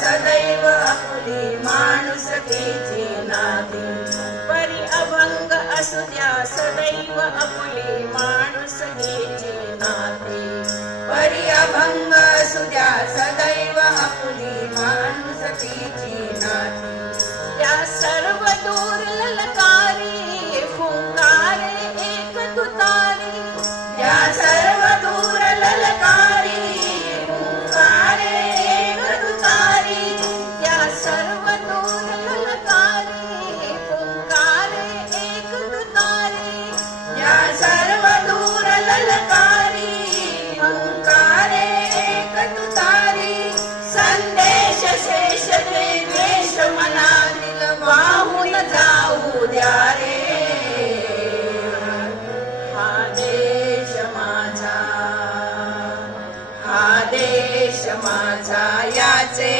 सदैव आपुली माणुसकीची नाती परी अभंग असू द्या सदैव आपुली माणुसकीची नाती परी अभंग असू द्या सदैव आपुली माणुसकीची नाती त्या सर्व दूर ललकारी फुंकारे एक तुतारी त्या सर्व दूर ललकारी फुंकारे एक तुतारी त्या सर्व दूर ललकारी फुंकारे एक तुतारी त्या सर्व दूर ललकारी फुंकारे एक तुतारी संदेश शेष ते द्वेष मनातील वाहून जाऊ द्या रे हा देश माझा हा देश माझा याचे